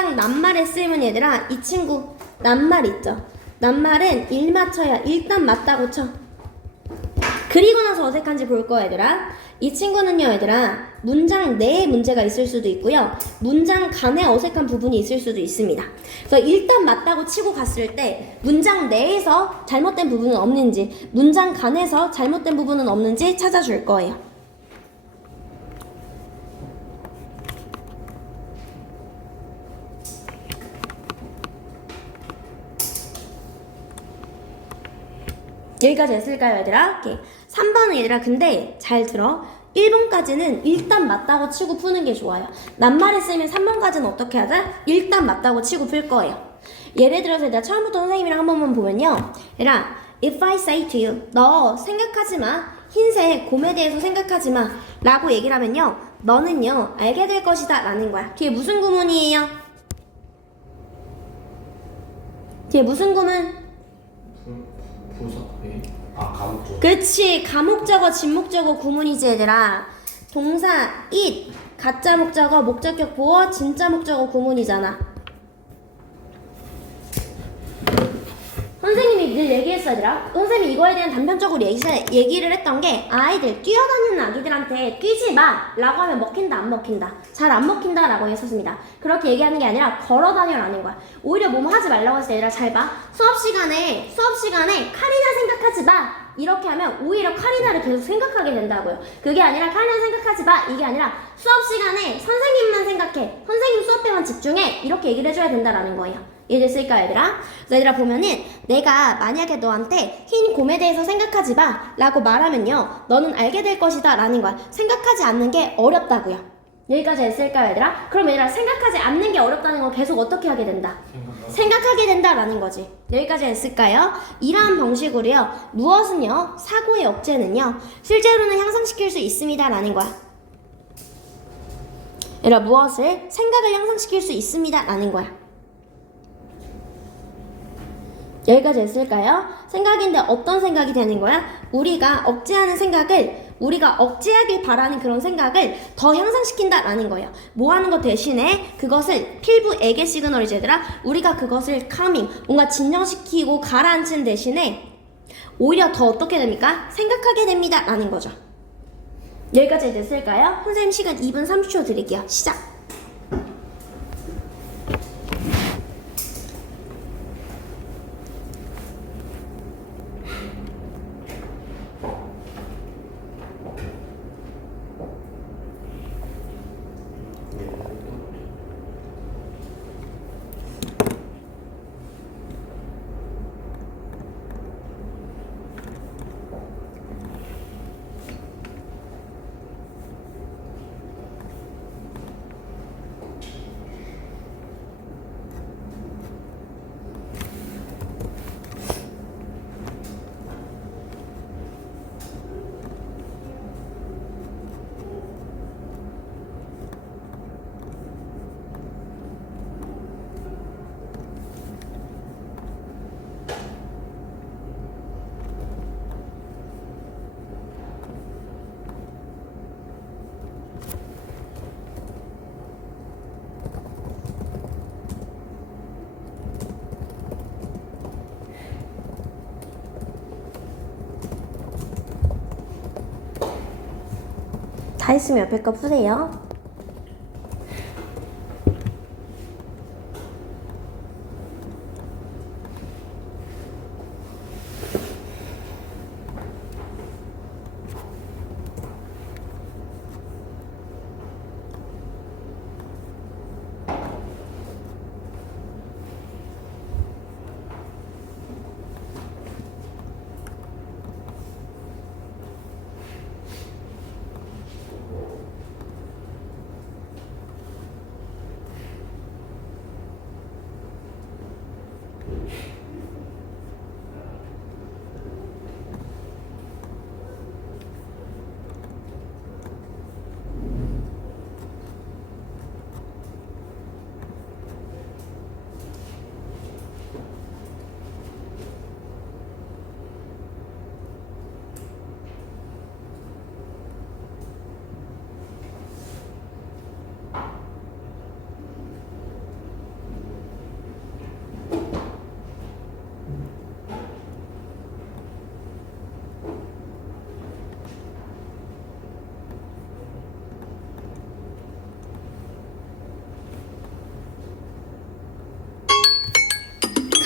딱 낱말에 쓰면 얘들아 이 친구 낱말 있죠. 낱말은 일 맞춰야 일단 맞다고 쳐. 그리고 나서 어색한지 볼 거야 얘들아. 이 친구는요 얘들아 문장 내에 문제가 있을 수도 있고요. 문장 간에 어색한 부분이 있을 수도 있습니다. 그래서 일단 맞다고 치고 갔을 때 문장 내에서 잘못된 부분은 없는지 문장 간에서 잘못된 부분은 없는지 찾아줄 거예요. 여기까지 했을까요, 얘들아? 오케이. 3번은 얘들아, 근데 잘 들어. 1번까지는 일단 맞다고 치고 푸는 게 좋아요. 낱말에 쓰면 3번까지는 어떻게 하자? 일단 맞다고 치고 풀 거예요. 예를 들어서 얘들아, 처음부터 선생님이랑 한 번만 보면요. 얘들아, if I say to you, 너 생각하지 마. 흰색 곰에 대해서 생각하지 마. 라고 얘기를 하면요. 너는요, 알게 될 것이다. 라는 거야. 뒤에 무슨 구문이에요? 뒤에 무슨 구문? 부- 부사 예. 아 가목조 그치 가목적어 진목적어 구문이지 얘들아. 동사 it 가짜 목적어 목적격 보어 진짜 목적어 구문이잖아 선생님이 늘 얘기했어 얘들아 선생님이 이거에 대한 단편적으로 얘기, 얘기를 했던 게 아이들 뛰어다니는 아기들한테 뛰지 마! 라고 하면 먹힌다 안 먹힌다. 잘 안 먹힌다 라고 했었습니다. 그렇게 얘기하는 게 아니라 걸어 다녀라는 거야. 오히려 뭐뭐 하지 말라고 했을 때 얘들아 잘봐. 수업 시간에 수업 시간에 카리나 생각하지 마! 이렇게 하면 오히려 카리나를 계속 생각하게 된다고요. 그게 아니라 카리나 생각하지 마! 이게 아니라 수업 시간에 선생님만 생각해. 선생님 수업에만 집중해 이렇게 얘기를 해줘야 된다라는 거예요 이해됐을까 얘들아? 그래서 얘들아 보면은 내가 만약에 너한테 흰 곰에 대해서 생각하지 마 라고 말하면요 너는 알게 될 것이다 라는 거야 생각하지 않는 게 어렵다고요 여기까지 했을까요 얘들아? 그럼 얘들아 생각하지 않는 게 어렵다는 건 계속 어떻게 하게 된다? 생각하게 된다라는 거지. 여기까지 했을까요? 이러한 방식으로요. 무엇은요? 사고의 억제는요. 실제로는 향상시킬 수 있습니다라는 거야. 얘들아 무엇을 생각을 향상시킬 수 있습니다 라는 거야. 여기까지 했을까요? 생각인데 어떤 생각이 되는 거야? 우리가 억제하는 생각을 우리가 억제하길 바라는 그런 생각을 더 향상시킨다라는 거예요. 뭐 하는 것 대신에 그것을 필부 에게 시그널이지 얘들아. 우리가 그것을 카밍 뭔가 진정시키고 가라앉힌 대신에 오히려 더 어떻게 됩니까? 생각하게 됩니다라는 거죠. 여기까지 됐을까요? 선생님 시간 2분 30초 드릴게요. 시작. 다 했으면 옆에 거 푸세요.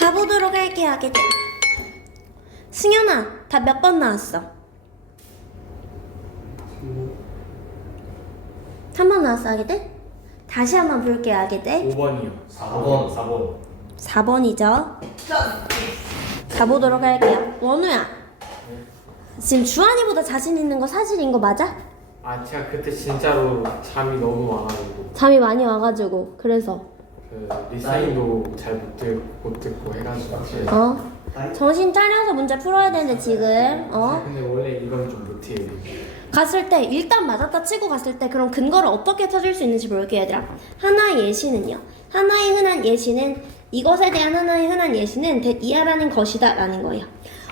가보도록 할게요, 아기들. 승현아, 다 몇 번 나왔어? 3번 나왔어, 아기들? 다시 한번 볼게요, 아기들. 5번이요. 4번. 4번. 4번이죠. 가보도록 할게요. 원우야. 지금 주한이보다 자신 있는 거 사실인 거 맞아? 아 제가 그때 진짜로 잠이 너무 와가지고 잠이 많이 와가지고 그래서 그 리사인도 잘못 듣고 못 듣고 해가지고 어? 정신 차려서 문제 풀어야 되는데 지금. 어? 근데 원래 이건 좀 못해요 갔을 때 일단 맞았다 치고 갔을 때 그럼 근거를 어떻게 찾을 수 있는지 볼게요 얘들아. 하나의 예시는요. 하나의 흔한 예시는 이것에 대한 하나의 흔한 예시는 that 이하라는 것이다 라는 거예요.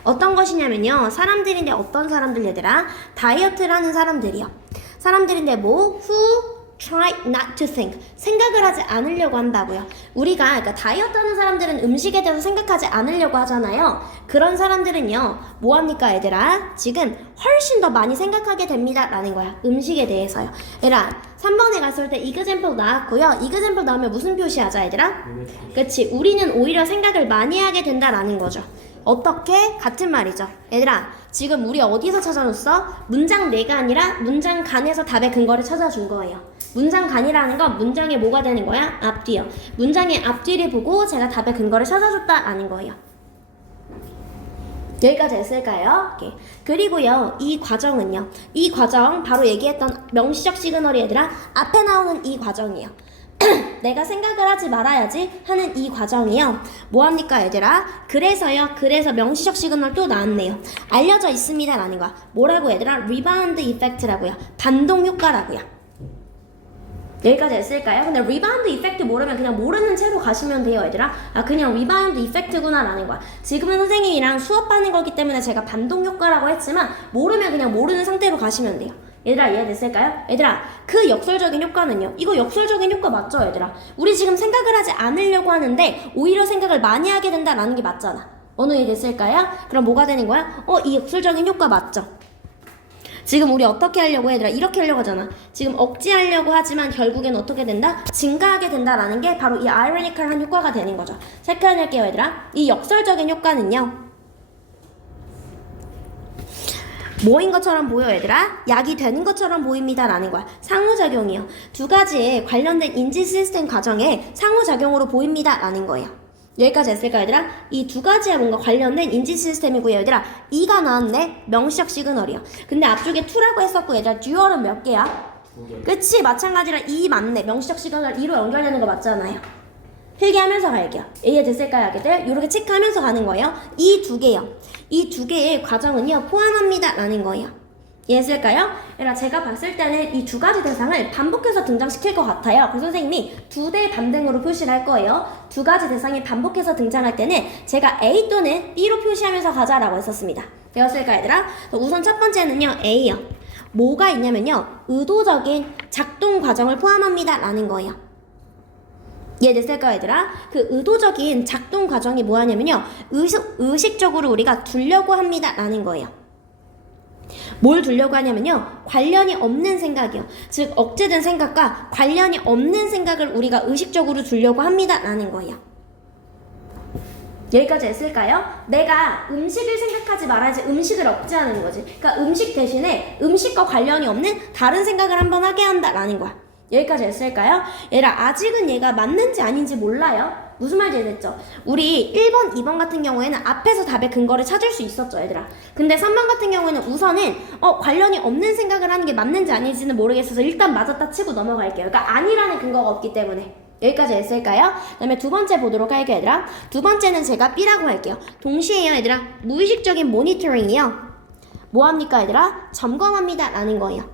어떤 것이냐면요. 사람들인데 어떤 사람들 얘들아? 다이어트를 하는 사람들이요. 사람들인데 뭐? who try not to think. 생각을 하지 않으려고 한다고요. 우리가 그러니까 다이어트 하는 사람들은 음식에 대해서 생각하지 않으려고 하잖아요. 그런 사람들은요 뭐 합니까 얘들아? 지금 훨씬 더 많이 생각하게 됩니다 라는 거야 음식에 대해서요. 얘들아 3번에 갔을 때 이그젠플 나왔고요. 이그젠플 나오면 무슨 표시하자 얘들아? 그치 우리는 오히려 생각을 많이 하게 된다라는 거죠 어떻게? 같은 말이죠 얘들아 지금 우리 어디서 찾아줬어? 문장 내가 아니라 문장 간에서 답의 근거를 찾아준 거예요 문장 간이라는 건 문장에 뭐가 되는 거야? 앞뒤요 문장의 앞뒤를 보고 제가 답의 근거를 찾아줬다라는 거예요 여기까지 했을까요? 오케이. 그리고요, 이 과정은요. 이 과정, 바로 얘기했던 명시적 시그널이 얘들아, 앞에 나오는 이 과정이요. 내가 생각을 하지 말아야지 하는 이 과정이요. 뭐합니까, 얘들아? 그래서요, 그래서 명시적 시그널 또 나왔네요. 알려져 있습니다. 라는 거야. 뭐라고, 얘들아? 리바운드 이펙트라고요. 반동 효과라고요. 여기까지 했을까요? 근데 리바운드 이펙트 모르면 그냥 모르는 채로 가시면 돼요, 얘들아. 아, 그냥 리바운드 이펙트구나라는 거야. 지금은 선생님이랑 수업하는 거기 때문에 제가 반동 효과라고 했지만 모르면 그냥 모르는 상태로 가시면 돼요. 얘들아 이해됐을까요? 얘들아 그 역설적인 효과는요 이거 역설적인 효과 맞죠 얘들아 우리 지금 생각을 하지 않으려고 하는데 오히려 생각을 많이 하게 된다라는 게 맞잖아 어느 이해됐을까요? 그럼 뭐가 되는 거야? 어 이 역설적인 효과 맞죠? 지금 우리 어떻게 하려고 해, 얘들아? 이렇게 하려고 하잖아. 지금 억제하려고 하지만 결국엔 어떻게 된다? 증가하게 된다라는 게 바로 이 아이러니컬한 효과가 되는 거죠. 체크해낼게요, 얘들아. 이 역설적인 효과는요. 뭐인 것처럼 보여 얘들아? 약이 되는 것처럼 보입니다 라는 거야. 상호작용이요. 두 가지의 관련된 인지 시스템 과정에 상호작용으로 보입니다 라는 거예요. 여기까지 했을까 얘들아? 이 두 가지에 뭔가 관련된 인지 시스템이고요 얘들아. 이가 나왔네. 명시적 시그널이요. 근데 앞쪽에 투라고 했었고 얘들아 듀얼은 몇 개야? 그치 마찬가지로 이 맞네. 명시적 시그널 2로 연결되는 거 맞잖아요. 필기하면서 갈게요. 이해됐을까요, 아기들? 이렇게 체크하면서 가는 거예요. 이 두 개요. 이 두 개의 과정은요, 포함합니다. 라는 거예요. 이해했을까요? 얘들아, 제가 봤을 때는 이 두 가지 대상을 반복해서 등장시킬 것 같아요. 그래서 선생님이 두 대 반등으로 표시를 할 거예요. 두 가지 대상이 반복해서 등장할 때는 제가 A 또는 B로 표시하면서 가자라고 했었습니다. 되었을까, 얘들아? 우선 첫 번째는요, A요. 뭐가 있냐면요, 의도적인 작동 과정을 포함합니다. 라는 거예요. 이해됐을까요, 얘들아? 그 의도적인 작동 과정이 뭐하냐면요. 의식, 의식적으로 우리가 두려고 합니다. 라는 거예요. 뭘 두려고 하냐면요. 관련이 없는 생각이요. 즉, 억제된 생각과 관련이 없는 생각을 우리가 의식적으로 두려고 합니다. 라는 거예요. 여기까지 했을까요? 내가 음식을 생각하지 말아야지 음식을 억제하는 거지. 그러니까 음식 대신에 음식과 관련이 없는 다른 생각을 한번 하게 한다라는 거야. 여기까지 했을까요? 얘들아 아직은 얘가 맞는지 아닌지 몰라요. 무슨 말인지 이해됐죠? 우리 1번, 2번 같은 경우에는 앞에서 답의 근거를 찾을 수 있었죠, 얘들아. 근데 3번 같은 경우에는 우선은 어 관련이 없는 생각을 하는 게 맞는지 아닌지는 모르겠어서 일단 맞았다 치고 넘어갈게요. 그러니까 아니라는 근거가 없기 때문에. 여기까지 했을까요? 그 다음에 두 번째 보도록 할게요, 얘들아. 두 번째는 제가 B라고 할게요. 동시에요, 얘들아. 무의식적인 모니터링이요. 뭐 합니까, 얘들아? 점검합니다. 라는 거예요.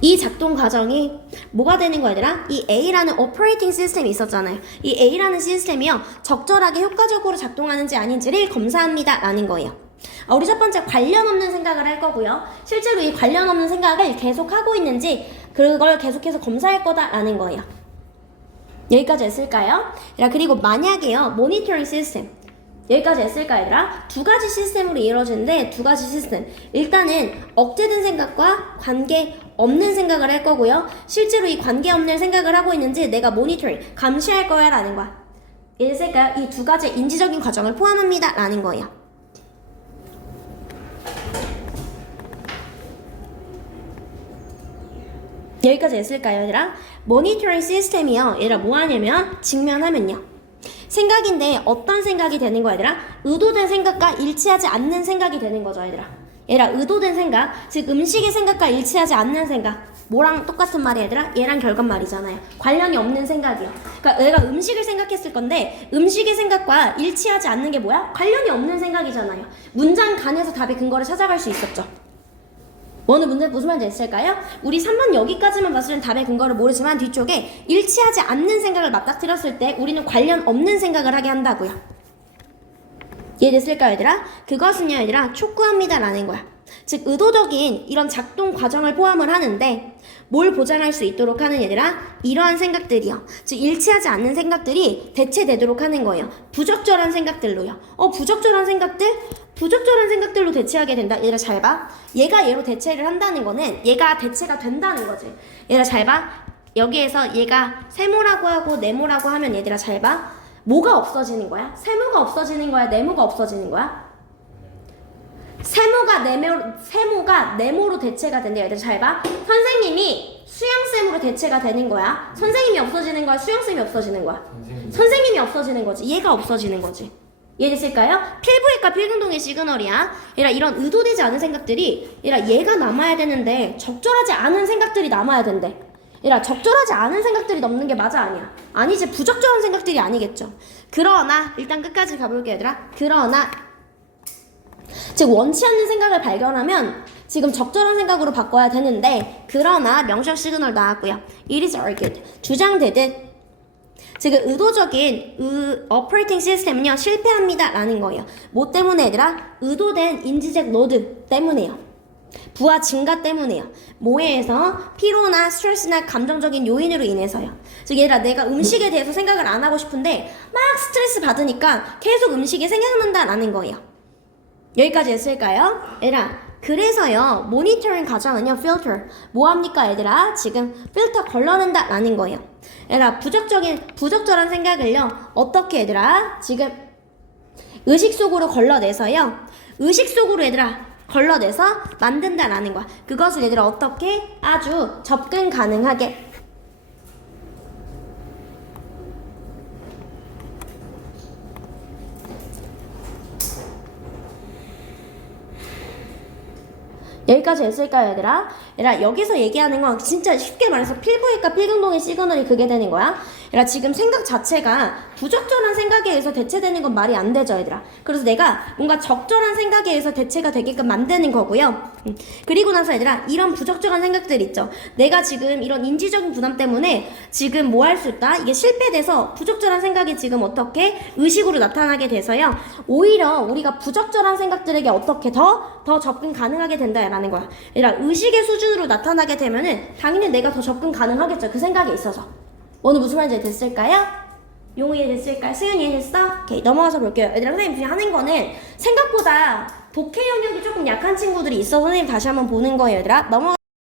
이 작동 과정이 뭐가 되는 거야, 얘들아? 이 A라는 오퍼레이팅 시스템이 있었잖아요. 이 A라는 시스템이요. 적절하게 효과적으로 작동하는지 아닌지를 검사합니다. 라는 거예요. 아, 우리 첫 번째 관련 없는 생각을 할 거고요. 실제로 이 관련 없는 생각을 계속 하고 있는지 그걸 계속해서 검사할 거다라는 거예요. 여기까지 했을까요? 그리고 만약에요, 모니터링 시스템. 여기까지 했을까, 얘들아? 두 가지 시스템으로 이루어지는데, 두 가지 시스템. 일단은, 억제된 생각과 관계 없는 생각을 할 거고요. 실제로 이 관계 없는 생각을 하고 있는지 내가 모니터링, 감시할 거야, 라는 거야. 이해됐을까요? 이 두 가지 인지적인 과정을 포함합니다. 라는 거예요. 여기까지 했을까요, 얘들아? 모니터링 시스템이요. 얘들아, 뭐 하냐면, 직면하면요. 생각인데, 어떤 생각이 되는 거야, 얘들아? 의도된 생각과 일치하지 않는 생각이 되는 거죠, 얘들아. 얘들아, 의도된 생각, 즉, 음식의 생각과 일치하지 않는 생각. 뭐랑 똑같은 말이야, 얘들아? 얘랑 결과말이잖아요. 관련이 없는 생각이요. 그러니까 얘가 음식을 생각했을 건데, 음식의 생각과 일치하지 않는 게 뭐야? 관련이 없는 생각이잖아요. 문장 간에서 답의 근거를 찾아갈 수 있었죠. 어느 문제 무슨 말인지 있을까요? 우리 3번 여기까지만 봤을 땐 답의 근거를 모르지만 뒤쪽에 일치하지 않는 생각을 맞닥뜨렸을 때 우리는 관련 없는 생각을 하게 한다고요. 이해됐을까요, 얘들아? 그것은요, 얘들아, 촉구합니다라는 거야. 즉, 의도적인 이런 작동 과정을 포함을 하는데, 뭘 보장할 수 있도록 하는 얘들아? 이러한 생각들이요. 즉, 일치하지 않는 생각들이 대체되도록 하는 거예요. 부적절한 생각들로요. 어, 부적절한 생각들? 부적절한 생각들로 대체하게 된다. 얘들아, 잘 봐. 얘가 얘로 대체를 한다는 거는 얘가 대체가 된다는 거지. 얘들아, 잘 봐. 여기에서 얘가 세모라고 하고 네모라고 하면 얘들아, 잘 봐. 뭐가 없어지는 거야? 세모가 없어지는 거야? 네모가 없어지는 거야? 세모가 네모 세모가 네모로 대체가 된대. 얘들 잘 봐. 선생님이 수영쌤으로 대체가 되는 거야. 선생님이 없어지는 거야. 수영쌤이 없어지는 거야. 선생님 선생님이 없어지는 거지. 얘가 없어지는 거지. 이해됐을까요? 필부액과 필근동의 시그널이야. 얘라 이런 의도되지 않은 생각들이 얘라 얘가 남아야 되는데 적절하지 않은 생각들이 남아야 된대. 얘라 적절하지 않은 생각들이 넘는 게 맞아 아니야? 아니지 부적절한 생각들이 아니겠죠. 그러나 일단 끝까지 가볼게 얘들아. 그러나 즉 원치 않는 생각을 발견하면 지금 적절한 생각으로 바꿔야 되는데 그러나 명시적 시그널 나왔고요. It is argued. 주장되듯 지금 의도적인 의, 오퍼레이팅 시스템은요 실패합니다 라는 거예요 뭐 때문에 얘들아? 의도된 인지적 로드 때문에요 부하 증가 때문에요. 모해에서 피로나 스트레스나 감정적인 요인으로 인해서요. 즉 얘들아 내가 음식에 대해서 생각을 안 하고 싶은데 막 스트레스 받으니까 계속 음식이 생각난다 라는 거예요. 여기까지 했을까요? 얘들아 그래서요 모니터링 과정은요 필터. 뭐합니까 얘들아? 지금 필터 걸러낸다 라는 거예요. 얘들아 부적적인 부적절한 생각을요 어떻게 얘들아? 지금 의식 속으로 걸러내서요 의식 속으로 얘들아 걸러내서 만든다라는 거야 그것을 얘들아 어떻게 아주 접근 가능하게 여기까지 했을까요, 얘들아? 얘들아, 여기서 얘기하는 건 진짜 쉽게 말해서 필부액과 필근동의 시그널이 그게 되는 거야. 얘들아, 지금 생각 자체가 부적절한 생각에 의해서 대체되는 건 말이 안 되죠, 얘들아. 그래서 내가 뭔가 적절한 생각에 의해서 대체가 되게끔 만드는 거고요. 음. 그리고 나서 얘들아, 이런 부적절한 생각들 있죠. 내가 지금 이런 인지적인 부담 때문에 지금 뭐 할 수 있다? 이게 실패돼서 부적절한 생각이 지금 어떻게 의식으로 나타나게 돼서요. 오히려 우리가 부적절한 생각들에게 어떻게 더, 더 접근 가능하게 된다라는 거야. 얘들아, 의식의 수준으로 나타나게 되면은 당연히 내가 더 접근 가능하겠죠. 그 생각에 있어서. 오늘 무슨 말인지 됐을까요? 용우 이해됐을까요? 수연 이해됐어? 오케이 넘어가서 볼게요 얘들아 선생님 지금 하는 거는 생각보다 독해 영역이 조금 약한 친구들이 있어 선생님 다시 한번 보는 거예요 얘들아 넘어가